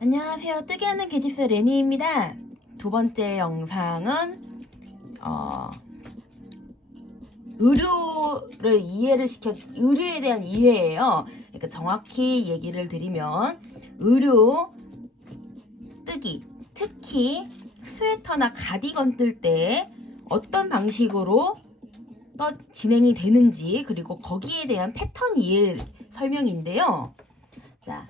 안녕하세요. 뜨게 하는 개집스 레니입니다. 두 번째 영상은 의류에 대한 이해예요. 그러니까 정확히 얘기를 드리면 의류 뜨기, 특히 스웨터나 가디건 뜰 때 어떤 방식으로 진행이 되는지, 그리고 거기에 대한 패턴 이해 설명인데요. 자,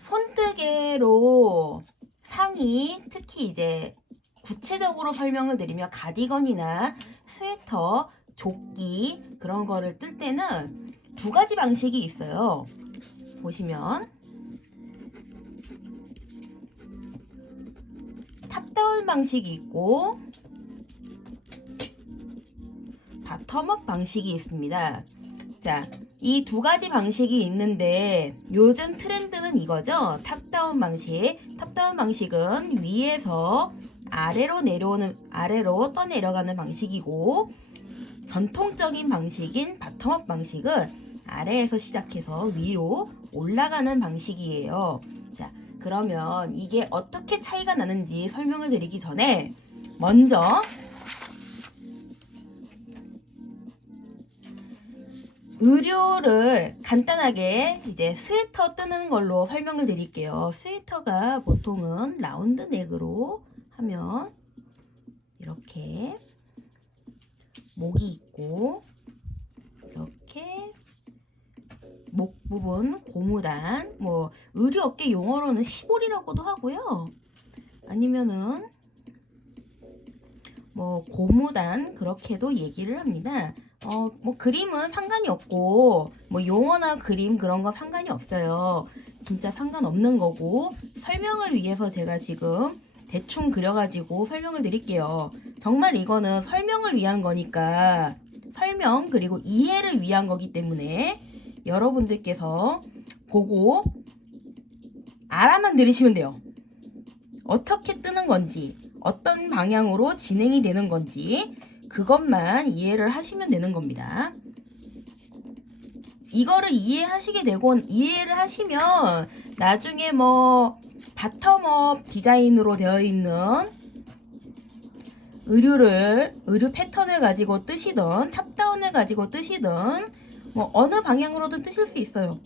손뜨개로 상의, 특히 이제 구체적으로 설명을 드리면 가디건이나 스웨터, 조끼 그런 거를 뜰 때는 두 가지 방식이 있어요. 보시면 탑다운 방식이 있고 바텀업 방식이 있습니다. 자, 이 두 가지 방식이 있는데 요즘 트렌드는 이거죠. 탑다운 방식. 탑다운 방식은 위에서 아래로 떠내려가는 방식이고, 전통적인 방식인 바텀업 방식은 아래에서 시작해서 위로 올라가는 방식이에요. 자, 그러면 이게 어떻게 차이가 나는지 설명을 드리기 전에 먼저 의류를 간단하게 이제 스웨터 뜨는 걸로 설명을 드릴게요. 스웨터가 보통은 라운드 넥으로 하면 이렇게 목이 있고, 이렇게 목 부분 고무단, 뭐 의류 업계 용어로는 시볼이라고도 하고요. 아니면은 뭐 고무단 그렇게도 얘기를 합니다. 뭐 그림은 상관이 없고, 뭐 용어나 그림 그런 건 상관이 없어요. 진짜 상관없는 거고, 설명을 위해서 제가 지금 대충 그려가지고 설명을 드릴게요. 정말 이거는 설명을 위한 거니까, 설명 그리고 이해를 위한 거기 때문에 여러분들께서 보고 알아만 들으시면 돼요. 어떻게 뜨는 건지, 어떤 방향으로 진행이 되는 건지 그것만 이해를 하시면 되는 겁니다. 이거를 이해를 하시면 나중에 뭐 바텀업 디자인으로 되어 있는 의류 패턴을 가지고 뜨시던 탑다운을 가지고 뜨시던 뭐 어느 방향으로든 뜨실 수 있어요.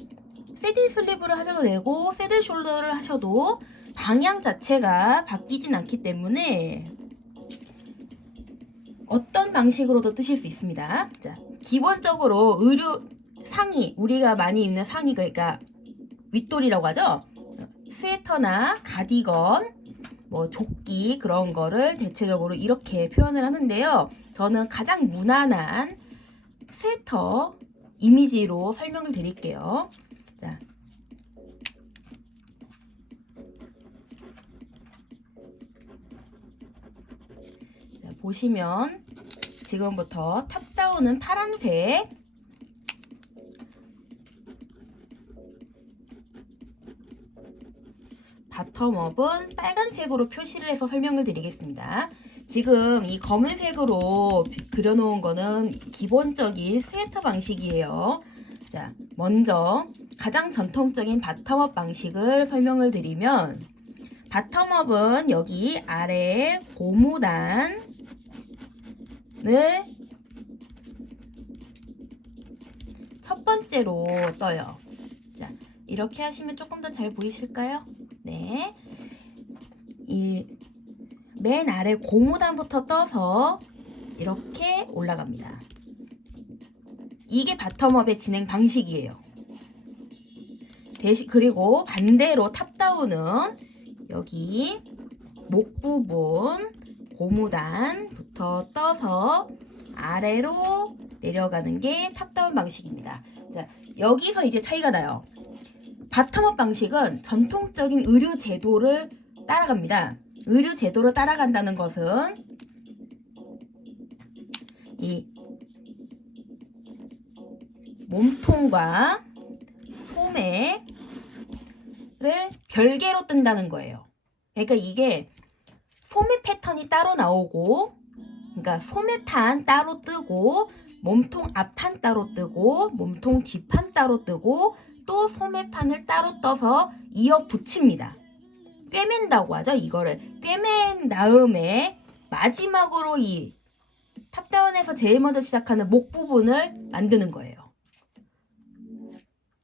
패딩 슬리브를 하셔도 되고 패들 숄더를 하셔도 방향 자체가 바뀌진 않기 때문에 어떤 방식으로도 뜨실 수 있습니다. 자, 기본적으로 의류 상의, 우리가 많이 입는 상의, 그러니까 윗돌이라고 하죠. 스웨터나 가디건, 뭐 조끼 그런 거를 대체적으로 이렇게 표현을 하는데요. 저는 가장 무난한 스웨터 이미지로 설명을 드릴게요. 자, 보시면 지금부터 탑다운은 파란색, 바텀업은 빨간색으로 표시를 해서 설명을 드리겠습니다. 지금 이 검은색으로 그려놓은 거는 기본적인 스웨터 방식이에요. 자, 먼저 가장 전통적인 바텀업 방식을 설명을 드리면, 바텀업은 여기 아래에 고무단을 첫 번째로 떠요. 자, 이렇게 하시면 조금 더 잘 보이실까요? 네. 이 맨 아래 고무단부터 떠서 이렇게 올라갑니다. 이게 바텀업의 진행 방식이에요. 그리고 반대로 탑다운은 여기 목 부분 고무단부터 떠서 아래로 내려가는 게 탑다운 방식입니다. 자, 여기서 이제 차이가 나요. 바텀업 방식은 전통적인 의류 제도를 따라갑니다. 의류 제도를 따라간다는 것은 이 몸통과 소매를 별개로 뜬다는 거예요. 그러니까 이게 소매 패턴이 따로 나오고, 그러니까 소매판 따로 뜨고, 몸통 앞판 따로 뜨고, 몸통 뒷판 따로 뜨고, 또 소매판을 따로 떠서 이어 붙입니다. 꿰맨다고 하죠. 이거를 꿰맨 다음에 마지막으로 이 탑다운에서 제일 먼저 시작하는 목 부분을 만드는 거예요.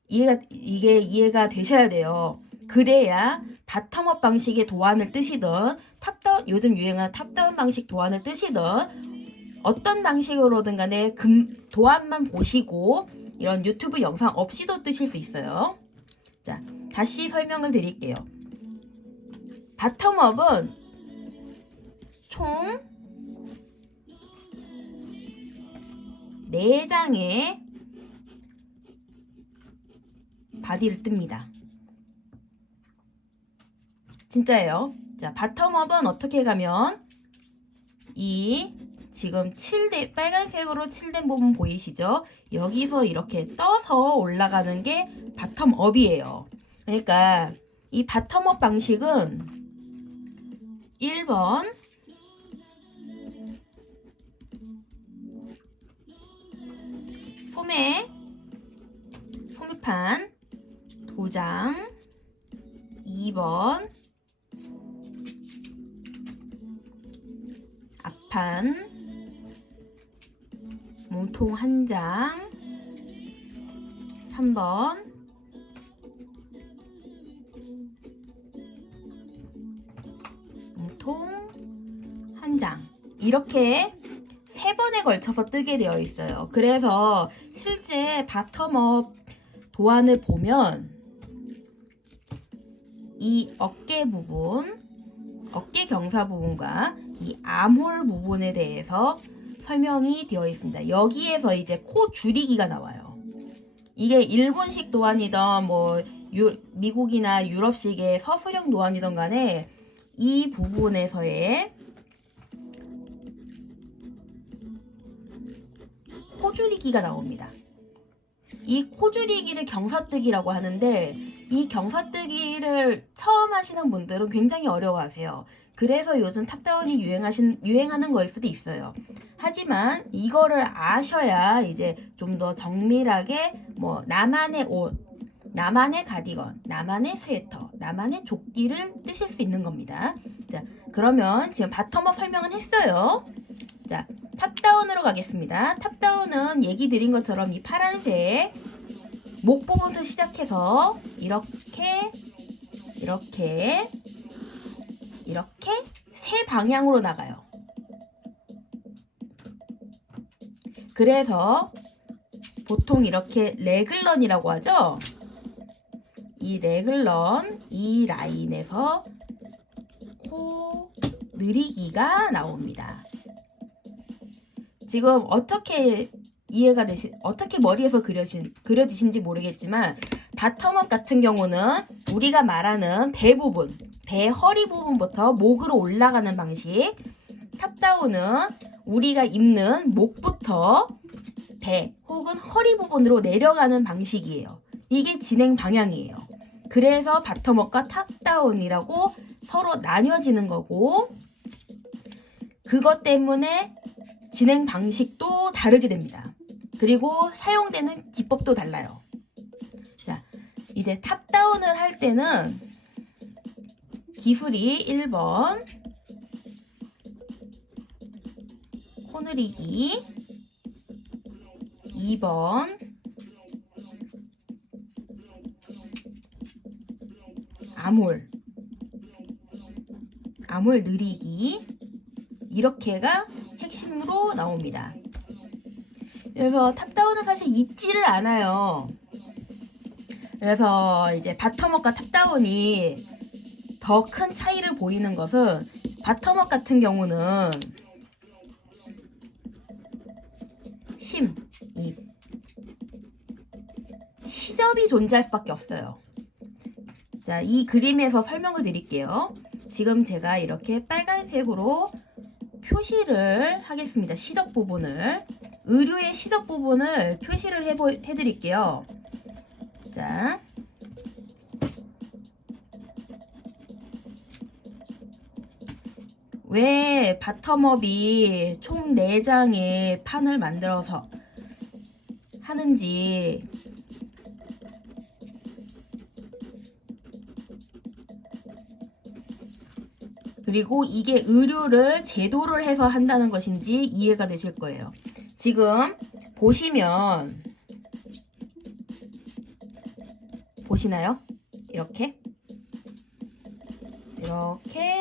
이게 이해가 되셔야 돼요. 그래야 바텀업 방식의 도안을 뜨시던 탑다운, 요즘 유행하는 탑다운 방식 도안을 뜨시던 어떤 방식으로든 간에 도안만 보시고 이런 유튜브 영상 없이도 뜨실 수 있어요. 자, 다시 설명을 드릴게요. 바텀업은 총 4장의 바디를 뜹니다. 진짜예요. 자, 바텀업은 어떻게 가면 이 지금 빨간색으로 칠된 부분 보이시죠? 여기서 이렇게 떠서 올라가는 게 바텀업이에요. 그러니까 이 바텀업 방식은 1번 소매판 2장, 2번 앞판 몸통 1장, 3번 몸통 1장, 이렇게 3번에 걸쳐서 뜨게 되어 있어요. 그래서 실제 바텀업 도안을 보면 이 어깨 부분, 어깨 경사 부분과 이 암홀 부분에 대해서 설명이 되어 있습니다. 여기에서 이제 코 줄이기가 나와요. 이게 일본식 도안이던 뭐 미국이나 유럽식의 서술형 도안이던 간에 이 부분에서의 코 줄이기가 나옵니다. 이 코 줄이기를 경사뜨기라고 하는데 이 경사뜨기를 처음 하시는 분들은 굉장히 어려워하세요. 그래서 요즘 탑다운이 유행하는 거일 수도 있어요. 하지만 이거를 아셔야 이제 좀 더 정밀하게 뭐 나만의 옷, 나만의 가디건, 나만의 스웨터, 나만의 조끼를 뜨실 수 있는 겁니다. 자, 그러면 지금 바텀업 설명은 했어요. 자, 탑다운으로 가겠습니다. 탑다운은 얘기 드린 것처럼 이 파란색 목 부분부터 시작해서 이렇게 세 방향으로 나가요. 그래서 보통 이렇게 레글런이라고 하죠. 이 레글런, 이 라인에서 코 느리기가 나옵니다. 지금 어떻게 어떻게 머리에서 그려지신지 모르겠지만 바텀업 같은 경우는 우리가 말하는 배 부분, 배 허리 부분부터 목으로 올라가는 방식, 탑다운은 우리가 입는 목부터 배 혹은 허리 부분으로 내려가는 방식이에요. 이게 진행 방향이에요. 그래서 바텀업과 탑다운이라고 서로 나뉘어지는 거고, 그것 때문에 진행 방식도 다르게 됩니다. 그리고 사용되는 기법도 달라요. 자, 이제 탑다운을 할 때는 기술이 1번 코느리기, 2번 암홀 느리기, 이렇게가 핵심으로 나옵니다. 그래서 탑다운은 사실 입지를 않아요. 그래서 이제 바텀업과 탑다운이 더 큰 차이를 보이는 것은 바텀업 같은 경우는 시접이 존재할 수밖에 없어요. 자, 이 그림에서 설명을 드릴게요. 지금 제가 이렇게 빨간색으로 표시를 하겠습니다. 시접 부분을. 의류의 시접 부분을 표시를 해드릴게요. 자, 왜 바텀업이 총 4장의 판을 만들어서 하는지 그리고 이게 의류를 제도를 해서 한다는 것인지 이해가 되실 거예요. 지금 보시나요? 이렇게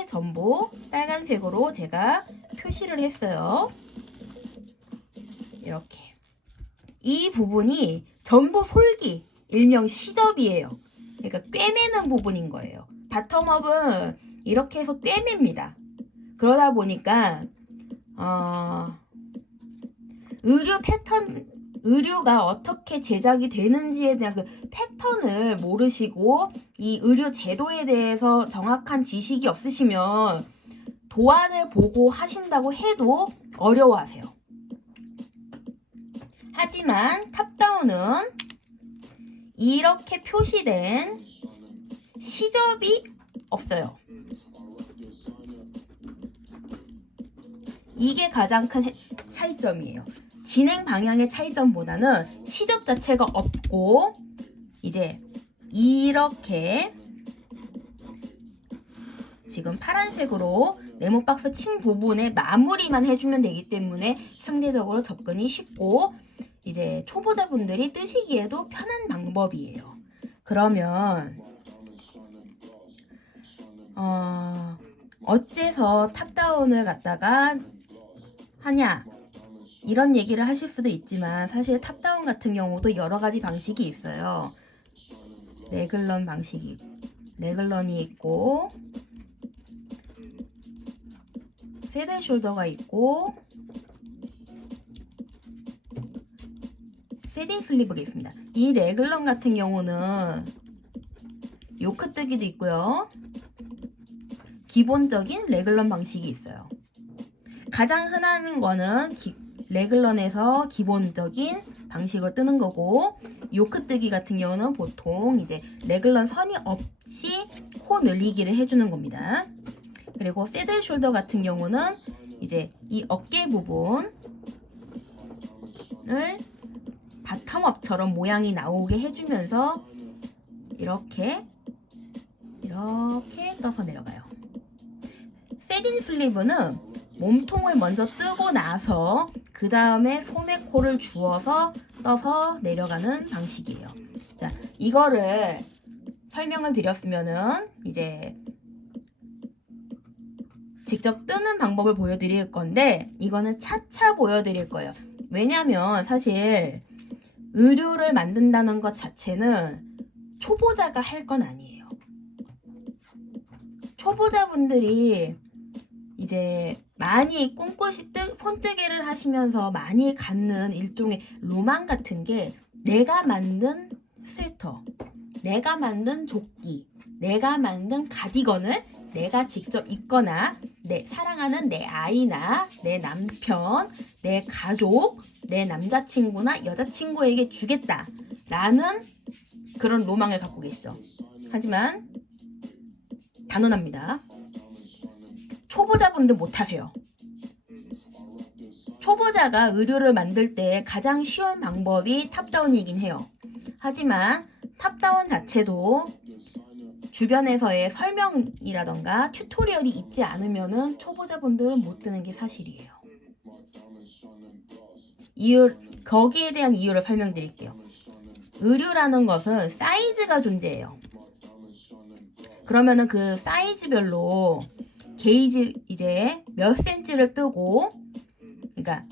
전부 빨간색으로 제가 표시를 했어요. 이렇게 이 부분이 전부 솔기, 일명 시접이에요. 그러니까 꿰매는 부분인 거예요. 바텀업은 이렇게 해서 꿰맵니다. 그러다 보니까 의류가 어떻게 제작이 되는지에 대한 그 패턴을 모르시고 이 의류 제도에 대해서 정확한 지식이 없으시면 도안을 보고 하신다고 해도 어려워하세요. 하지만 탑다운은 이렇게 표시된 시접이 없어요. 이게 가장 큰 차이점이에요. 진행 방향의 차이점보다는 시접 자체가 없고 이제 이렇게 지금 파란색으로 네모박스 친 부분에 마무리만 해주면 되기 때문에 상대적으로 접근이 쉽고 이제 초보자분들이 뜨시기에도 편한 방법이에요. 그러면 어째서 탑다운을 갖다가 하냐 이런 얘기를 하실 수도 있지만 사실 탑다운 같은 경우도 여러 가지 방식이 있어요. 레글런이 있고 패들 숄더가 있고 패딩 슬리브가 있습니다. 이 레글런 같은 경우는 요크 뜨기도 있고요. 기본적인 레글런 방식이 있어요. 가장 흔한 거는 레글런에서 기본적인 방식으로 뜨는 거고 요크 뜨기 같은 경우는 보통 이제 레글런 선이 없이 코 늘리기를 해주는 겁니다. 그리고 패들 숄더 같은 경우는 이제 이 어깨 부분을 바텀업처럼 모양이 나오게 해주면서 이렇게 떠서 내려가요. 패딩 슬리브는 몸통을 먼저 뜨고 나서 그 다음에 소매코를 주어서 떠서 내려가는 방식이에요. 자, 이거를 설명을 드렸으면은 이제 직접 뜨는 방법을 보여드릴 건데 이거는 차차 보여드릴 거예요. 왜냐면 사실 의류를 만든다는 것 자체는 초보자가 할 건 아니에요. 초보자분들이 이제 많이 손뜨개를 하시면서 많이 갖는 일종의 로망 같은 게 내가 만든 스웨터, 내가 만든 조끼, 내가 만든 가디건을 내가 직접 입거나 사랑하는 내 아이나 내 남편, 내 가족, 내 남자친구나 여자친구에게 주겠다라는 그런 로망을 갖고 계시죠. 하지만 단언합니다. 초보자분들 못하세요. 초보자가 의류를 만들 때 가장 쉬운 방법이 탑다운이긴 해요. 하지만 탑다운 자체도 주변에서의 설명이라던가 튜토리얼이 있지 않으면은 초보자분들은 못 뜨는 게 사실이에요. 거기에 대한 이유를 설명드릴게요. 의류라는 것은 사이즈가 존재해요. 그러면은 그 사이즈별로 게이지 이제 몇 센치를 뜨고, 그러니까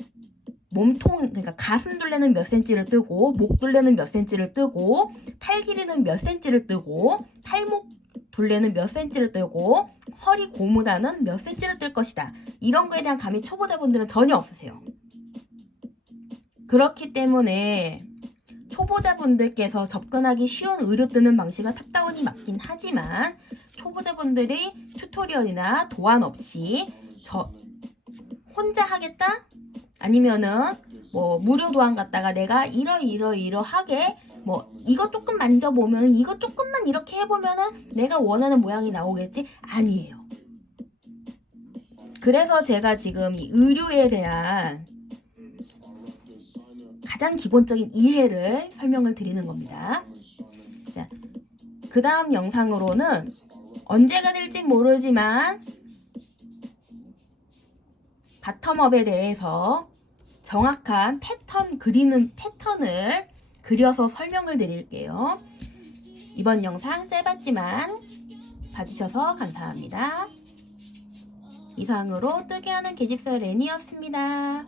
그러니까 가슴 둘레는 몇 센치를 뜨고, 목 둘레는 몇 센치를 뜨고, 팔 길이는 몇 센치를 뜨고, 팔목 둘레는 몇 센치를 뜨고, 허리 고무단은 몇 센치를 뜰 것이다. 이런 거에 대한 감이 초보자분들은 전혀 없으세요. 그렇기 때문에 초보자분들께서 접근하기 쉬운 의류 뜨는 방식은 탑다운이 맞긴 하지만 초보자분들이 튜토리얼이나 도안 없이 혼자 하겠다? 아니면은 뭐 무료 도안 갖다가 내가 이러하게 뭐 이거 조금 만져보면 이거 조금만 이렇게 해보면은 내가 원하는 모양이 나오겠지? 아니에요. 그래서 제가 지금 이 의류에 대한 가장 기본적인 이해를 설명을 드리는 겁니다. 자, 그 다음 영상으로는 언제가 될지 모르지만 바텀업에 대해서 정확한 그리는 패턴을 그려서 설명을 드릴게요. 이번 영상 짧았지만 봐주셔서 감사합니다. 이상으로 뜨게 하는 계집사 레니였습니다.